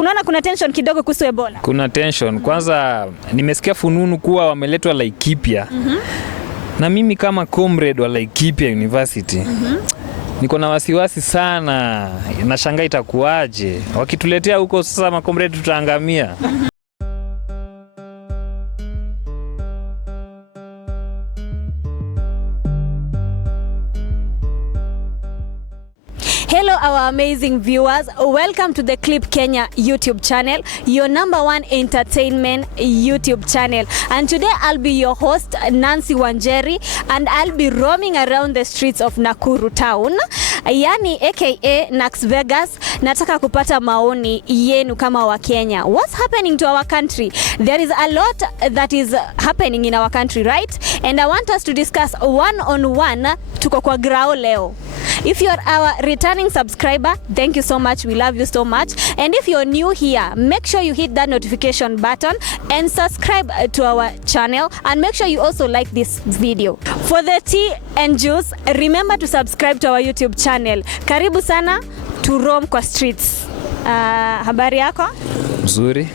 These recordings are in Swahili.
Unaona kuna tension kidogo kuhusu Ebola? Kuna tension. Kwanza nimesikia fununu kuwa wameletwa Laikipia. Na mimi kama comrade wa Laikipia University, niko na wasiwasi sana. Nashangaa itakuaje wakituletea huko, sasa makomrade tutaangamia. Hello our amazing viewers, welcome to the Clip Kenya YouTube channel, your #1 entertainment YouTube channel. And today I'll be your host Nancy Wanjeri, and I'll be roaming around the streets of Nakuru town, yani aka Nax Vegas. Nataka kupata maoni yenu kama wa Kenya. What's happening to our country? There is a lot that is happening in our country, right? And I want us to discuss one-on-one. Tuko kwa grao leo. If you're our returning subscriber, thank you so much. We love you so much. And if you're new here, make sure you hit that notification button and subscribe to our channel. And make sure you also like this video. For the tea and juice, remember to subscribe to our YouTube channel. Karibu sana to roam kwa streets. Habari yako? Mzuri.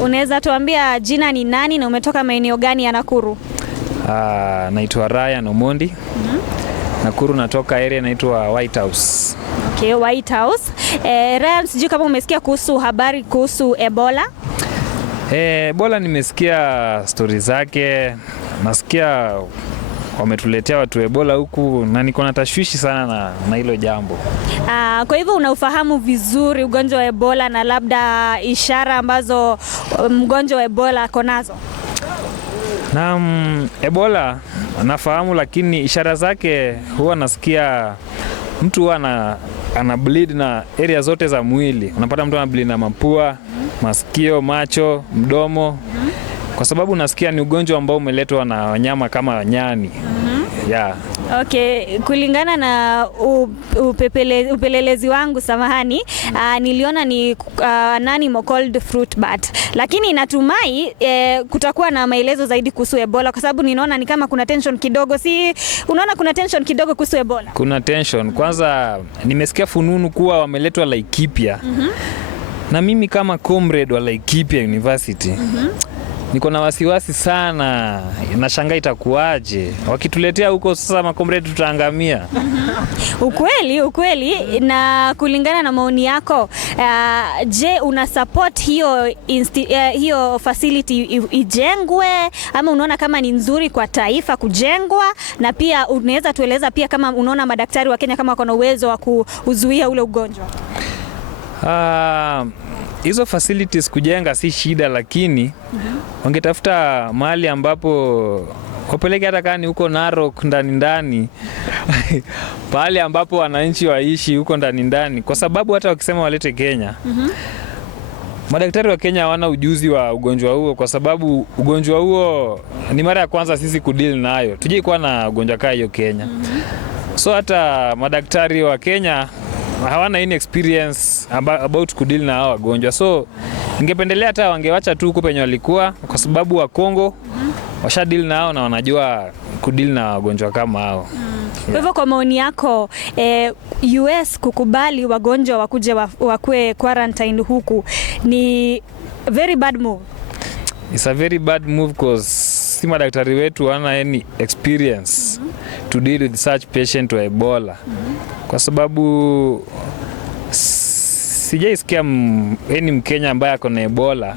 Unaweza tuambia jina ni nani na umetoka maeneo gani ya Nakuru? Naitwa Ryan Omondi. Nakuru natoka area inaitwa White House. Okay, White House. Ryan, sijui kama umesikia kuhusu habari kuhusu Ebola? Ebola nimesikia story zake. Nasikia wametuletea watu Ebola huku na niko na tashwishi sana na hilo jambo. Kwa hivyo unaufahamu vizuri ugonjwa wa Ebola na labda ishara ambazo mgonjwa wa Ebola ako nazo? Naam, Ebola nafahamu, lakini ishara zake huwa nasikia mtu huwa ana bleed na area zote za mwili. Unapata mtu ana bleed na mapua, masikio, macho, mdomo. Kwa sababu nasikia ni ugonjwa ambao umeletwa na wanyama kama nyani. Yeah. Okay, kulingana na upelelezi wangu, samahani, niliona ni animal called fruit bat. Lakini natumai kutakuwa na maelezo zaidi kuhusu Ebola, kwa sababu ninaona ni kama kuna tension kidogo. Si unaona kuna tension kidogo kuhusu Ebola? Kuna tension. Kwanza nimesikia fununu kuwa wameletwa Laikipia. Na mimi kama comrade wa Laikipia University, niko na wasiwasi sana. Nashangaa itakuaje wakituletea huko, sasa makomrade tutaangamia. Ukweli. Na kulingana na maoni yako, je, una support hiyo facility ijengwe, ama unaona kama ni nzuri kwa taifa kujengwa? Na pia unaweza tueleza pia kama unaona madaktari wa Kenya kama wako na uwezo wa kuzuia ule ugonjwa? Hizo facilities kujenga si shida, lakini wangetafuta mahali ambapo wapeleke hata kani huko Narok ndani pahali ambapo wananchi waishi huko ndani, kwa sababu hata wakisema walete Kenya, madaktari wa Kenya hawana ujuzi wa ugonjwa huo, kwa sababu ugonjwa huo ni mara ya kwanza sisi kudeal nayo. Tujai kuwa na ugonjwa kama hiyo Kenya. So hata madaktari wa Kenya hawana any experience about kudeal na hao wagonjwa. So ningependelea hata wangewacha tu huko penye walikuwa, kwa sababu wa Kongo washadeal nao na wanajua kudeal na wagonjwa kama hao. Kwa hivyo kwa maoni yako, US kukubali wagonjwa wakuje wakue quarantine huku ni very bad move? It's a very bad move, because si madaktari wetu wana any experience to deal with such patient wa Ebola. Kwa sababu sijaisikia any Mkenya ambaye ako na Ebola.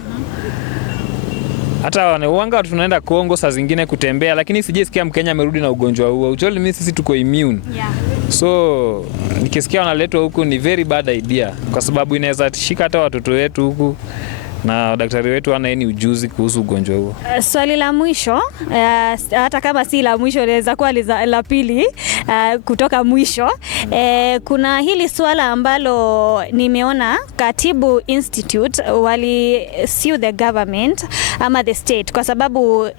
Hata wanga tunaenda Kongo saa zingine kutembea, lakini sijaisikia Mkenya amerudi na ugonjwa huo. Uchuali mimi sisi tuko immune. So nikisikia wanaletwa huku ni very bad idea, kwa sababu inaweza tishika hata watoto wetu huku, na daktari wetu hana any ujuzi kuhusu ugonjwa huo. Swali la mwisho, hata kama si la mwisho linaweza kuwa la pili kutoka mwisho. Kuna hili swala ambalo nimeona Katibu Institute wali sue the government ama the state, kwa sababu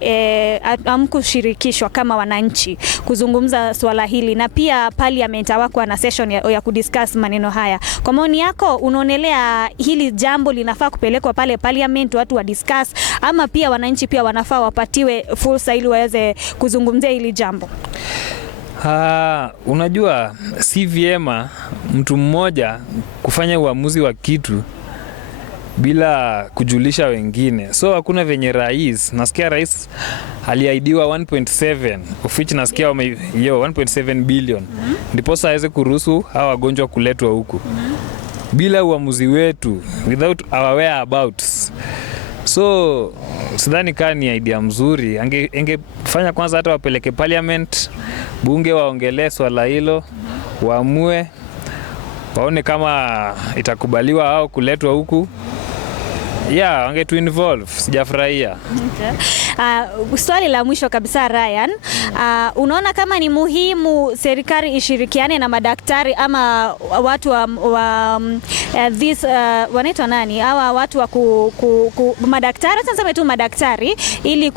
hamkushirikishwa kama wananchi kuzungumza swala hili, na pia parliament hawakuwa na session ya kudiscuss maneno haya. Kwa maoni yako, unaonelea hili jambo linafaa kupelekwa pale parliament watu wa discuss, ama pia wananchi pia wanafaa wapatiwe fursa ili waweze kuzungumzia hili jambo? Unajua si vyema mtu mmoja kufanya uamuzi wa kitu bila kujulisha wengine. So hakuna venye rais, nasikia rais aliahidiwa 1.7 of which nasikia 1.7 billion ndiposa aweze kuruhusu hawa wagonjwa kuletwa huku bila uamuzi wetu, without our whereabouts. So sidhani kaa ni idea mzuri. Angefanya kwanza hata wapeleke parliament, bunge waongelee swala hilo, waamue, waone kama itakubaliwa au kuletwa huku. Wangetu involve. Sijafurahia. Okay. Swali la mwisho kabisa Ryan, unaona kama ni muhimu serikali ishirikiane na madaktari ama watu wanaitwa nani? Hawa watu wa madaktari, sasa tu madaktari, ili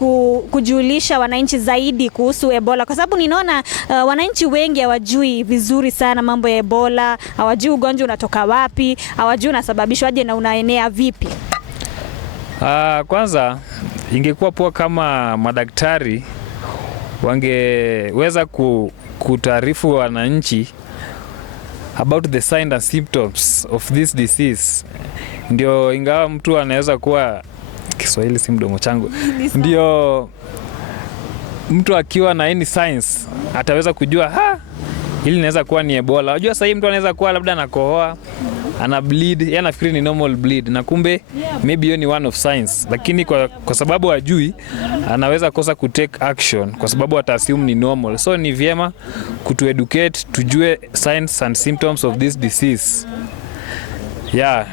kujulisha wananchi zaidi kuhusu Ebola, kwa sababu ninaona wananchi wengi hawajui vizuri sana mambo ya Ebola, hawajui ugonjwa unatoka wapi, hawajui unasababishwaje na unaenea vipi. Kwanza ingekuwa poa kama madaktari wangeweza kutaarifu wananchi about the signs and symptoms of this disease. Ndio ingawa mtu anaweza kuwa, Kiswahili si mdomo changu, ndio mtu akiwa na any signs ataweza kujua hili inaweza kuwa ni Ebola. Unajua sasa mtu anaweza kuwa labda anakohoa, ana bleed, yeye anafikiri ni normal bleed, na kumbe maybe hiyo ni one of signs, lakini kwa sababu hajui anaweza kosa kutake action kwa sababu ataassume ni normal. So ni vyema kutueducate, tujue signs and symptoms of this disease.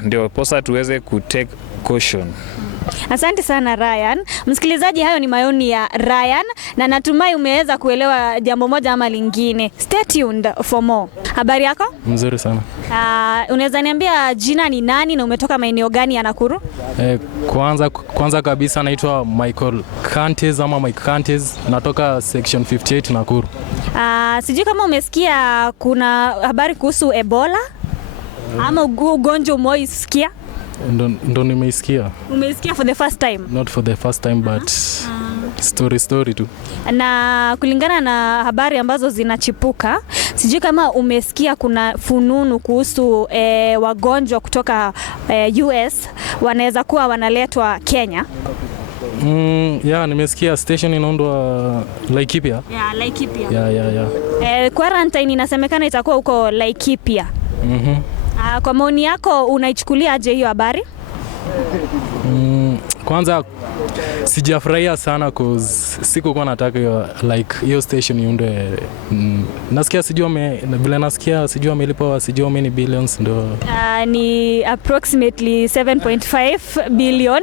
Ndio posa tuweze kutake caution. Asante sana Ryan. Msikilizaji, hayo ni maoni ya Ryan na natumai umeweza kuelewa jambo moja ama lingine. Stay tuned for more. Habari yako? Mzuri sana. Unaweza niambia jina ni nani na umetoka maeneo gani ya Nakuru? Kwanza kabisa naitwa Michael Kantes ama Mike Kantes, natoka section 58 Nakuru. Sijui kama umesikia kuna habari kuhusu Ebola ama ugonjwa umeisikia? Ndo nimeisikia. Umeisikia for the first time? Not for the first time, but story tu. Na kulingana na habari ambazo zinachipuka, sijui kama umesikia kuna fununu kuhusu wagonjwa kutoka US wanaweza kuwa wanaletwa Kenya. Nimesikia station inaundwa Laikipia. Laikipia. Quarantine inasemekana itakuwa huko Laikipia. Kwa maoni yako unaichukulia aje hiyo habari? Kwanza sijafurahia sana cause sikuwa nataka hiyo station iundwe. Nasikia sijui amelipa sijui many billions ndo. Ni approximately 7.5 billion.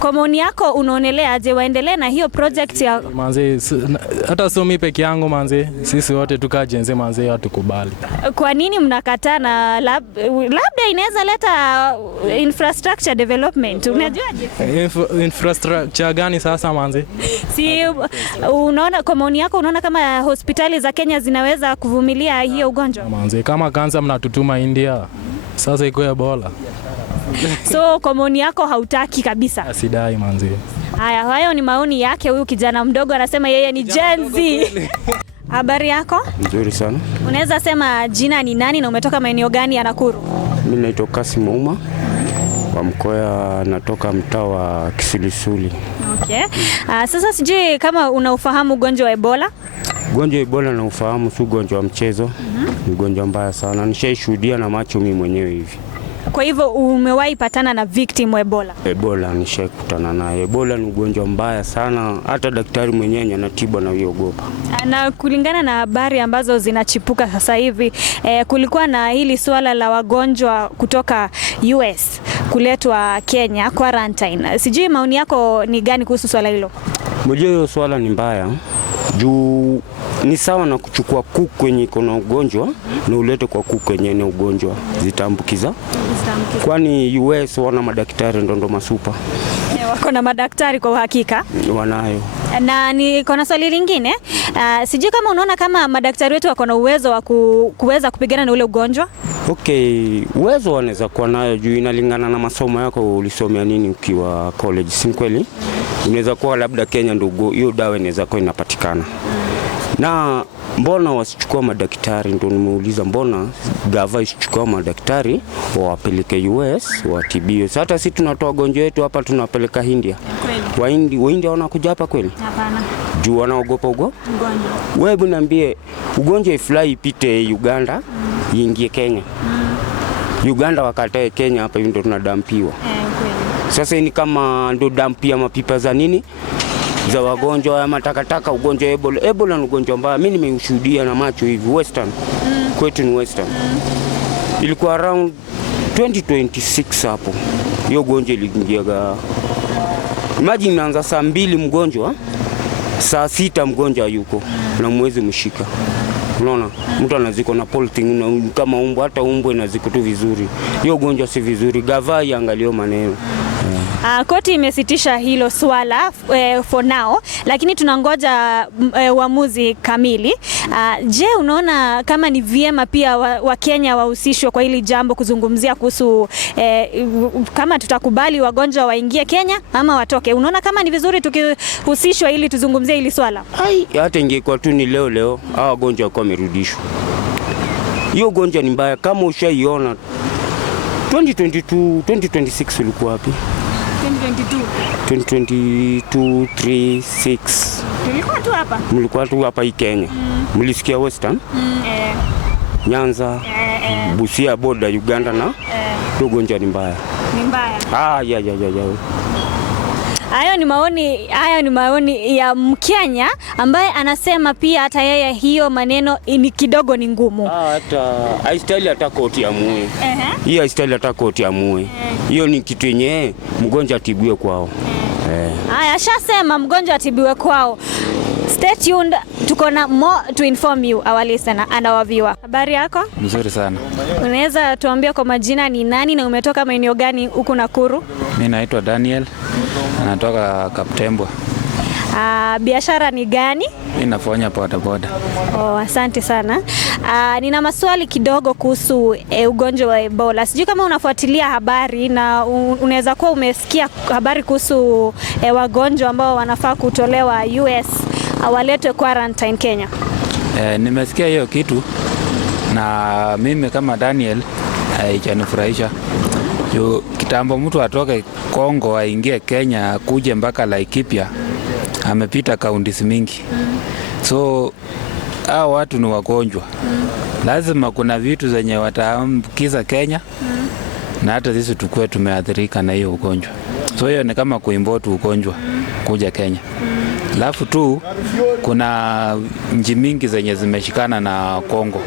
Kwa maoni yako unaonelea aje waendelee na hiyo project ya manze? Hata sio mimi peke yangu manze, sisi wote tukajenze manze, hatukubali. Kwa nini mnakataa? Na labda inaweza leta infrastructure development, unajuaje? Infrastructure gani sasa manze? Si unaona, kwa maoni yako unaona kama hospitali za Kenya zinaweza kuvumilia hiyo ugonjwa? Manze, kama kansa mnatutuma India, sasa iko Ebola. So kwa maoni yako hautaki kabisa? Sidai manze. Hayo ni maoni yake huyu kijana mdogo, anasema yeye ni Gen Z. Habari yako? Nzuri sana. Unaweza sema jina ni nani na umetoka maeneo gani ya Nakuru? Mimi naitwa Kasim Uma wa Mkoya, natoka mtaa wa Kisilisuli. Okay. Sasa sijui kama unaufahamu ugonjwa wa Ebola? Ugonjwa wa Ebola na ufahamu, si ugonjwa wa mchezo. Ni ugonjwa mbaya sana. Nishaishuhudia na macho mimi mwenyewe hivi. Kwa hivyo umewahi patana na victim wa Ebola? Ebola nishakutana naye. Ebola ni ugonjwa mbaya sana, hata daktari mwenyewe anatibu na uogopa. Na kulingana na habari ambazo zinachipuka sasa hivi, kulikuwa na hili swala la wagonjwa kutoka US kuletwa Kenya quarantine. Sijui maoni yako ni gani kuhusu swala hilo? Mmoja, hiyo swala ni mbaya. Juu ni sawa na kuchukua kuku kwenye iko na ugonjwa na ulete kwa kuku kwenye na ugonjwa, zitaambukiza. Kwani US wana madaktari ndo masupa. Wako na madaktari kwa uhakika? Wanayo. Na niko na swali lingine. Sijui kama unaona kama madaktari wetu wako na uwezo wa kuweza kupigana na ule ugonjwa? Okay, uwezo wanaweza kuwa nayo, juu inalingana na masomo yako, ulisomea nini ukiwa college, si kweli? Unaweza kuwa labda Kenya ndio hiyo dawa inaweza kuwa inapatikana. Na mbona wasichukua madaktari? Ndio nimeuliza mbona gava isichukua madaktari wawapeleke US watibiwe. Hata sisi tunatoa wagonjwa wetu hapa tunapeleka India. Waindia wanakuja hapa kweli? Hapana. Juu wanaogopa ugonjwa. Wewe niambie ugonjwa ifly ipite Uganda iingie Kenya. Uganda wakatae Kenya, hapa hivi ndo tunadampiwa. Sasa ni kama ndo dampia mapipa za nini za wagonjwa ya matakataka. Ugonjwa Ebola ni ugonjwa mbaya, mimi nimeushuhudia na macho hivi Western. Kwetu ni Western. Ilikuwa around 2026 hapo hiyo ugonjwa iliingiaga. Imagine inaanza saa 2 mgonjwa, saa 6 mgonjwa yuko na mwezi mshika. Unaona, mtu anaziko na polythene kama umbo, hata umbo inaziko tu vizuri. Hiyo ugonjwa si vizuri, gava iangalie maneno. Koti imesitisha hilo swala for now, lakini tunangoja uamuzi kamili. Je, unaona kama ni vyema pia Wakenya wahusishwe kwa hili jambo, kuzungumzia kuhusu kama tutakubali wagonjwa waingie Kenya ama watoke? Unaona kama ni vizuri tukihusishwa ili tuzungumzie hili swala? Hata ingekuwa tu ni leo hao wagonjwa wako wamerudishwa. Hiyo ugonjwa ni mbaya, kama ushaiona 2022 2026 ulikuwa wapi? 2022 3 6 mlikuwa tu hapa hii Kenya. Mlisikia Western? Nyanza, Busia border Uganda na ugonjwa ni mbaya. Ni mbaya. Ya. Hayo ni maoni ya Mkenya ambaye anasema pia hata yeye hiyo maneno ni kidogo ni ngumu. Hata haistahili hata koti amue. Hiyo haistahili hata koti amue. Hiyo ni kitu yenye mgonjwa atibiwe kwao. Haya, shasema mgonjwa atibiwe kwao. Stay tuned, tuko na more to inform you our listener and our viewer. Habari yako? Mzuri sana. Unaweza tuambia kwa majina ni nani na umetoka maeneo gani huku Nakuru? Mimi naitwa Daniel, natoka Kaptembwa. Biashara ni gani? Mimi nafanya bodaboda. Asante sana. Nina maswali kidogo kuhusu ugonjwa wa Ebola. Sijui kama unafuatilia habari na unaweza kuwa umesikia habari kuhusu wagonjwa ambao wanafaa kutolewa US waletwe quarantine Kenya. Nimesikia hiyo kitu na mimi kama Daniel haijanifurahisha. Kitambo mtu atoke Kongo aingie Kenya kuje mpaka Laikipia, amepita kaunti mingi. So hao watu ni wagonjwa. Lazima kuna vitu zenye wataambukiza Kenya na hata sisi tukue tumeathirika na hiyo ugonjwa. So hiyo ni kama kuimport ugonjwa kuja Kenya. Alafu tu kuna nchi mingi zenye zimeshikana na Kongo,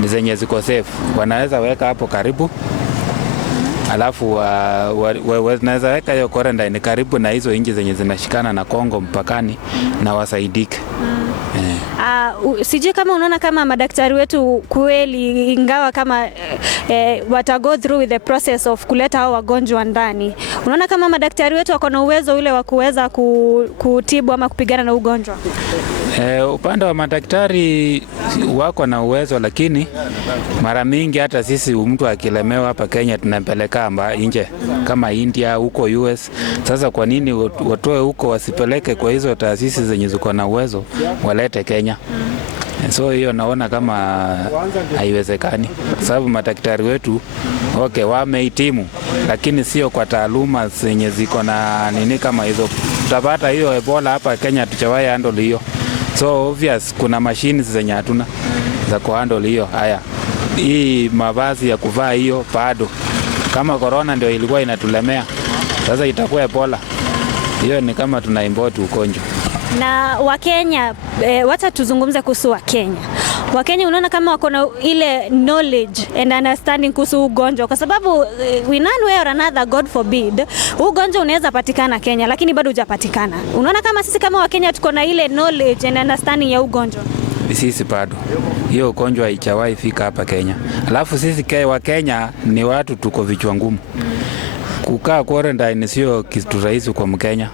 ni zenye ziko safe, wanaweza weka hapo karibu. Alafu wanaweza weka hiyo quarantine karibu na hizo nchi zenye zinashikana na Kongo mpakani na wasaidike. Sijui kama unaona kama madaktari wetu kweli, ingawa kama wata go through with the process of kuleta hao wagonjwa ndani, unaona kama madaktari wetu wako na uwezo ule wa kuweza kutibu ama kupigana na ugonjwa? Upande wa madaktari wako na uwezo, lakini mara mingi hata sisi mtu akilemewa hapa Kenya tunapeleka nje kama India, huko US. Sasa kwa nini watoe huko wasipeleke kwa hizo taasisi zenye ziko na uwezo walete Kenya? So hiyo naona kama haiwezekani, sababu madaktari wetu wamehitimu, lakini sio kwa taaluma zenye ziko na nini kama hizo. Tutapata hiyo Ebola hapa Kenya tuchawahi handle hiyo. So obvious kuna machines zenye hatuna za kuhandle hiyo. Haya, hii mavazi ya kuvaa hiyo bado, kama corona ndio ilikuwa inatulemea, sasa itakuwa Ebola. Hiyo ni kama tuna import ugonjwa. Na Wakenya, wacha tuzungumze kuhusu Wakenya. Wakenya unaona kama wako na ile knowledge and understanding kuhusu ugonjwa, kwa sababu we none way or another, God forbid, ugonjwa unaweza patikana Kenya lakini bado hujapatikana. Unaona kama sisi kama Wakenya tuko na ile knowledge and understanding ya ugonjwa? Sisi bado hiyo ugonjwa haijawahi fika hapa Kenya. Alafu sisi Wakenya ni watu tuko vichwa ngumu. Kukaa quarantine sio kitu rahisi kwa Mkenya.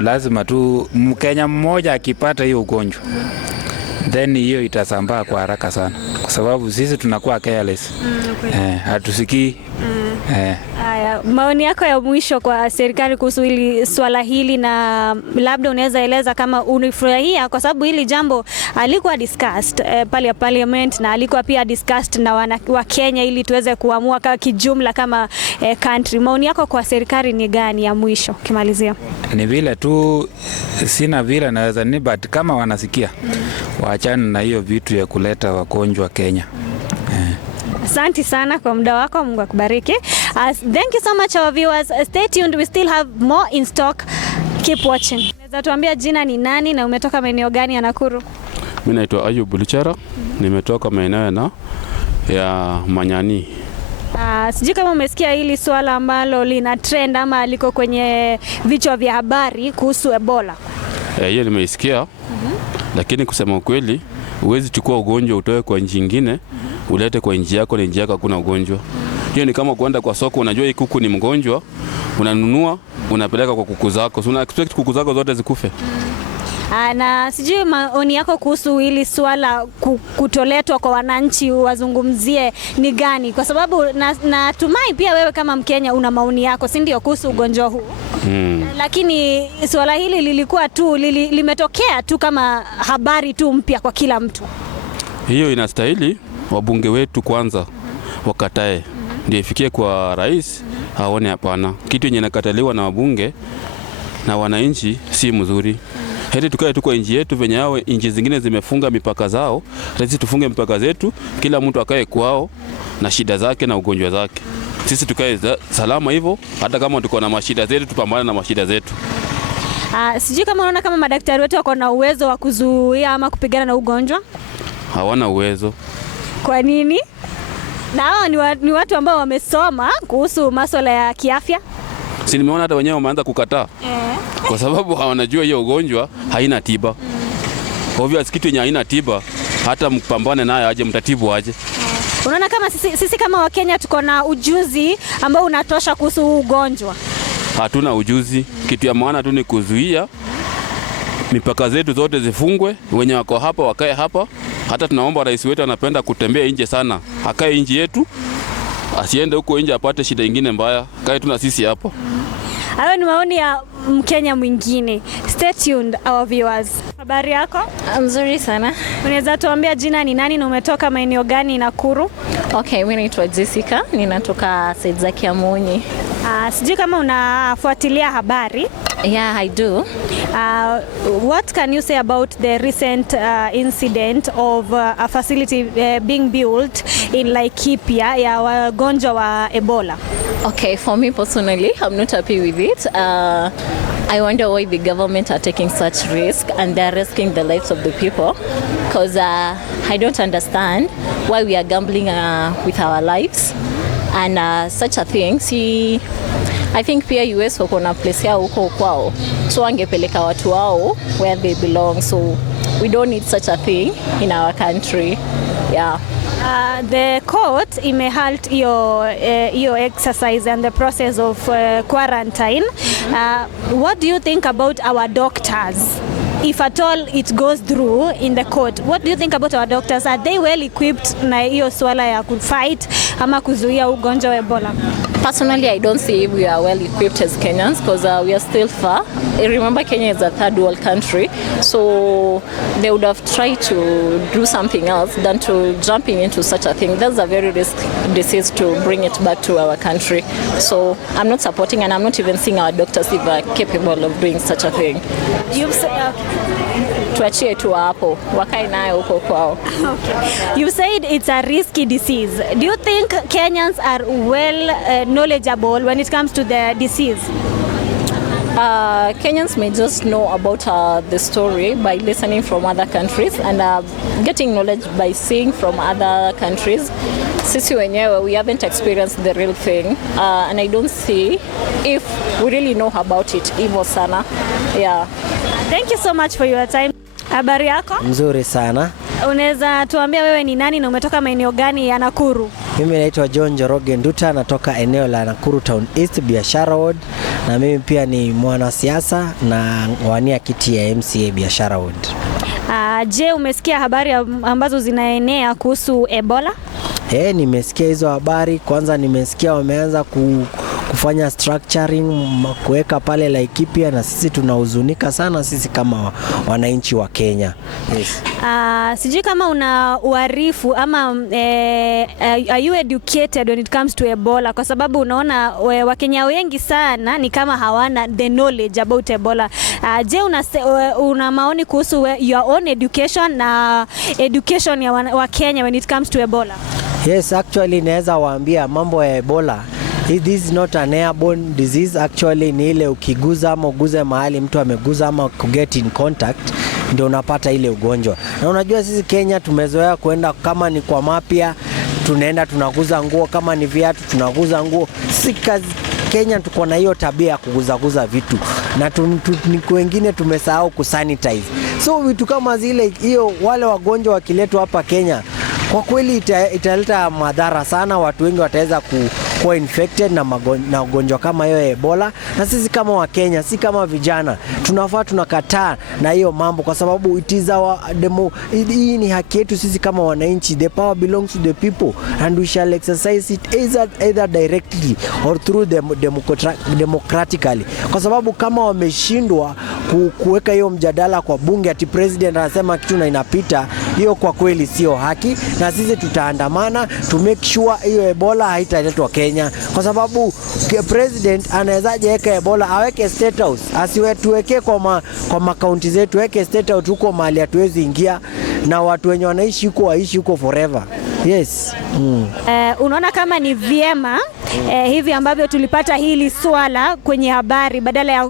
Lazima tu Mkenya mmoja akipata hiyo ugonjwa, then hiyo itasambaa kwa haraka sana, kwa sababu sisi tunakuwa careless. Hatusikii. Maoni yako ya mwisho kwa serikali kuhusu hili swala hili, na labda unaweza eleza kama unifurahia kwa sababu hili jambo alikuwa discussed pale ya parliament na alikuwa pia discussed na wa Kenya ili tuweze kuamua kwa kijumla kama country. Maoni yako kwa serikali ni gani ya mwisho kimalizia? Ni vile tu sina vile naweza ni but kama wanasikia waachane na hiyo vitu ya kuleta wagonjwa Kenya. Asante sana kwa muda wako, Mungu akubariki. Thank you so much our viewers. Stay tuned, we still have more in stock. Keep watching. Unaweza tuambia jina ni nani na umetoka maeneo gani ya Nakuru? Mimi naitwa Ayub Luchera, nimetoka maeneo ya Manyani. Sijui kama umesikia hili swala ambalo lina trend ama liko kwenye vichwa vya habari kuhusu Ebola. Hiyo nimeisikia. Lakini kusema ukweli, huwezi chukua ugonjwa utoe kwa nchi nyingine ulete kwa nchi yako na nchi yako hakuna ugonjwa. Hiyo ni kama kwenda kwa soko, unajua hii kuku ni mgonjwa, unanunua, unapeleka kwa kuku zako. So una expect kuku zako zote zikufe. Na sijui maoni yako kuhusu hili swala kutoletwa kwa wananchi wazungumzie ni gani? Kwa sababu natumai pia wewe kama Mkenya una maoni yako, si ndio, kuhusu ugonjwa huu? Lakini swala hili lilikuwa tu limetokea tu kama habari tu mpya kwa kila mtu. Hiyo inastahili wabunge wetu kwanza wakatae, ndio ifikie kwa rais aone hapana. Kitu yenye nakataliwa na wabunge na wananchi si mzuri. Heri tukae tu kwa nchi yetu venye hao nchi zingine zimefunga mipaka zao, sisi tufunge mipaka zetu, kila mtu akae kwao na shida zake na ugonjwa zake. Sisi tukae salama hivyo, hata kama tuko na mashida zetu tupambane na mashida zetu. Sijui kama unaona kama madaktari wetu wako na uwezo wa kuzuia ama kupigana na ugonjwa? Hawana uwezo. Kwa nini? Na hao ni watu ambao wamesoma kuhusu masuala ya kiafya. Si nimeona hata wenyewe wameanza kukataa. Kwa sababu hawanajua hiyo ugonjwa haina tiba. Obvious kitu yenye haina tiba, hata mpambane nayo aje, mtatibu aje. Unaona kama sisi kama Wakenya tuko na ujuzi ambao unatosha kuhusu ugonjwa? Hatuna ujuzi. Kitu ya maana tu ni kuzuia mipaka zetu zote zifungwe, wenye wako hapa wakae hapa. Hata tunaomba rais wetu anapenda kutembea nje sana, akae nchi yetu, asiende huko nje apate shida nyingine mbaya, kae tu na sisi hapa. Hayo ni maoni ya Mkenya mwingine. Stay tuned our viewers. Habari yako? Mzuri sana. Unaweza tuambia jina ni nani na umetoka maeneo gani Nakuru? Okay, mimi naitwa Jessica, ninatoka Said za Kiamunyi. Sijui kama unafuatilia habari. Yeah, I do. What can you say about the recent incident of a facility being built in Laikipia ya wagonjwa wa Ebola? Okay, for me personally, I'm not happy with it. I wonder why the government are taking such risk and they're risking the lives of the people, because I don't understand why we are gambling with our lives and such a thing. See, I think pia US wako na place yao huko kwao, so wangepeleka watu wao where they belong, so we don't need such a thing in our country. Yeah. The court imehalt your exercise and the process of quarantine. What do you think about our doctors? If at all it goes through in the court, what do you think about our doctors? Are they well equipped na hiyo swala ya kufight ama kuzuia ugonjwa wa Ebola? Personally, I don't see if we are well equipped as Kenyans, because we are still far. Remember, Kenya is a third world country, so they would have tried to do something else than to jumping into such a thing. That's a very risky disease to bring it back to our country. So I'm not supporting, and I'm not even seeing our doctors if are capable of doing such a thing. You've said, tuachie tu hapo, wakae nayo huko kwao. Okay. You said it's a risky disease. Do you think Kenyans are well knowledgeable when it comes to the disease? Kenyans may just know about the story by listening from other countries and getting knowledge by seeing from other countries. Sisi wenyewe, we haven't experienced the real thing, and I don't see if we really know about it hivyo sana. Yeah. Thank you so much for your time. Habari yako? Mzuri sana. Unaweza tuambia wewe ni nani na umetoka maeneo gani ya Nakuru? Mimi naitwa John Njoroge Nduta, natoka eneo la Nakuru Town East, Biashara Ward, na mimi pia ni mwanasiasa na wania kiti ya MCA Biashara Ward. Je, umesikia habari ambazo zinaenea kuhusu Ebola? Nimesikia hizo habari. Kwanza nimesikia wameanza kufanya structuring, kuweka pale Laikipia, na sisi tunahuzunika sana sisi kama wananchi wa Kenya. Yes. Sijui kama una uarifu ama are you educated when it comes to Ebola, kwa sababu unaona Wakenya wengi sana ni kama hawana the knowledge about Ebola. Je, una maoni kuhusu your own education na education ya Wakenya when it comes to Ebola? Yes, actually naweza waambia mambo ya Ebola, this is not an airborne disease. Actually ni ile ukiguza ama uguze mahali mtu ameguza ama kuget in contact ndio unapata ile ugonjwa. Na unajua sisi Kenya tumezoea kwenda, kama ni kwa mapya tunaenda tunaguza nguo, kama ni viatu tunaguza nguo. Sisi Kenya tuko na hiyo tabia ya kuguza vitu, na wengine tumesahau kusanitize. So vitu kama zile hiyo, wale wagonjwa wakiletwa hapa Kenya, kwa kweli italeta madhara sana. Watu wengi wataweza kuwa infected na ugonjwa kama hiyo ya Ebola, na sisi kama Wakenya, si kama vijana, tunafaa tunakataa na hiyo mambo, kwa sababu it is our hii ni haki yetu sisi kama wananchi. The power belongs to the people and we shall exercise it either directly or through democratically, kwa sababu kama wameshindwa kuweka hiyo mjadala kwa bunge ati president anasema kitu na inapita, hiyo kwa kweli sio haki, na sisi tutaandamana to make sure hiyo Ebola haitaletwa Kenya, kwa sababu president anawezaje weka Ebola, aweke state house, asiwetuweke kwa makaunti zetu, weke state house huko mahali hatuwezi ingia, na watu wenye wanaishi huko waishi huko forever. Yes. Unaona kama ni vyema hivi ambavyo tulipata hili swala kwenye habari badala ya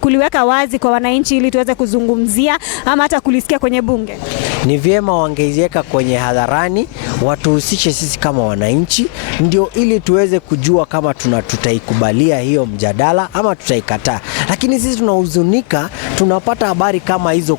kuliweka wazi kwa wananchi ili tuweze kuzungumzia ama hata kulisikia kwenye bunge? Ni vyema wangeiweka kwenye hadharani, watuhusishe sisi kama wananchi, ndio ili tuweze kujua kama tutaikubalia hiyo mjadala ama tutaikataa. Lakini sisi tunahuzunika, tunapata habari kama hizo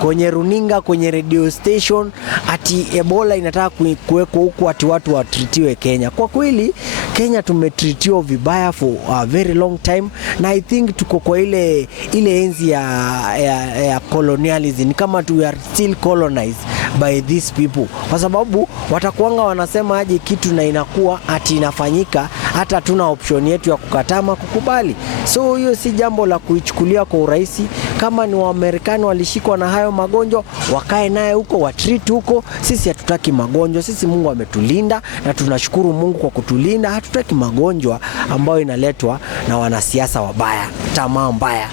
kwenye runinga, kwenye radio station, ati Ebola inataka kuwekwa huku ati watu watritiwe Kenya. Kwa kweli Kenya tumetritiwa vibaya for a very long time, na I think tuko kwa ile enzi ya colonialism, kama we are still colonized by these people, kwa sababu watakuanga wanasema aje kitu na inakuwa ati inafanyika, hata tuna option yetu ya kukataa ama kukubali. So hiyo si jambo la kuichukulia kwa urahisi. Kama ni Waamerikani walishikwa na hayo magonjwa, wakae naye huko, watreat huko. Sisi hatutaki magonjwa, sisi Mungu ametulinda na tunashukuru Mungu kwa kutulinda. Hatutaki magonjwa ambayo inaletwa na wanasiasa wabaya, tamaa mbaya.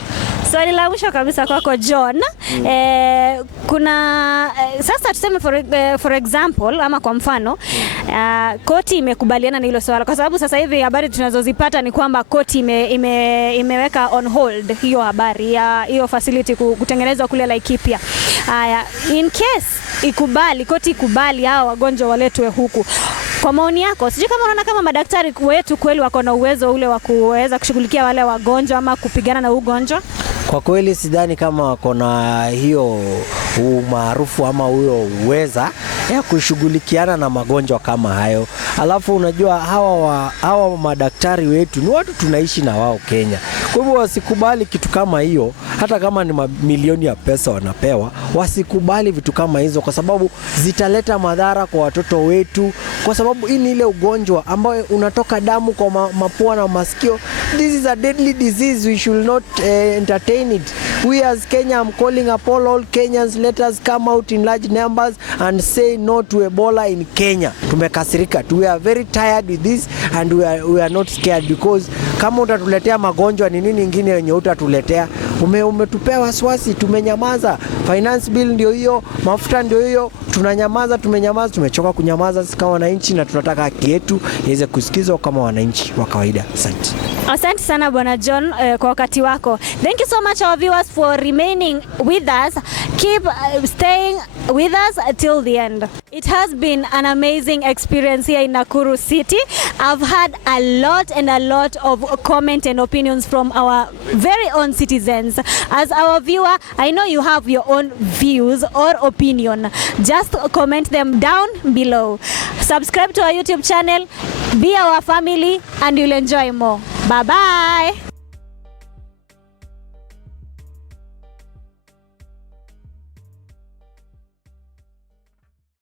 Swali la mwisho kabisa kwako John, kuna sasa tuseme for example ama kwa mfano koti imekubaliana na hilo swala, kwa sababu sasa hivi habari tunazozipata ni kwamba koti imeweka on hold hiyo habari ya hiyo facility kutengenezwa kule Laikipia. In case koti ikubali hao wagonjwa waletwe huku, kwa maoni yako, sijui kama unaona kama madaktari wetu kweli wako na uwezo ule wa kuweza kushughulikia wale wagonjwa ama kupigana na ugonjwa? Kwa kweli sidhani kama wako na hiyo umaarufu ama huyo uweza ya kushughulikiana na magonjwa kama hayo. Alafu unajua hawa madaktari wetu ni watu tunaishi na wao Kenya. Kwa hivyo wasikubali kitu kama hiyo, hata kama ni mamilioni ya pesa wanapewa, wasikubali vitu kama hizo, kwa sababu zitaleta madhara kwa watoto wetu, kwa sababu hii ni ile ugonjwa ambayo unatoka damu kwa mapua na masikio. This is a deadly disease, we should not entertain it. We as Kenya, I'm calling upon all Kenyans, let us come out in large numbers and say no to Ebola in Kenya. Tumekasirika, we are very tired with this and we are not scared, because kama utatuletea magonjwa ni nini ingine yenye utatuletea? Umetupea wasiwasi, tumenyamaza. Finance bill ndio hiyo, mafuta ndio hiyo, tumenyamaza, tumechoka kunyamaza sisi kama wananchi, na tunataka haki yetu iweze kusikizwa kama wananchi wa kawaida. Asante. Asante sana Bwana John kwa wakati wako. Thank you so much our viewers for remaining with us. Keep staying with us till the end. It has been an amazing experience here in Nakuru City. I've had a lot of comment and opinions from our very own citizens. As our viewer, I know you have your own views or opinion. Just comment them down below. Subscribe to our YouTube channel, be our family, and you'll enjoy more. Bye-bye.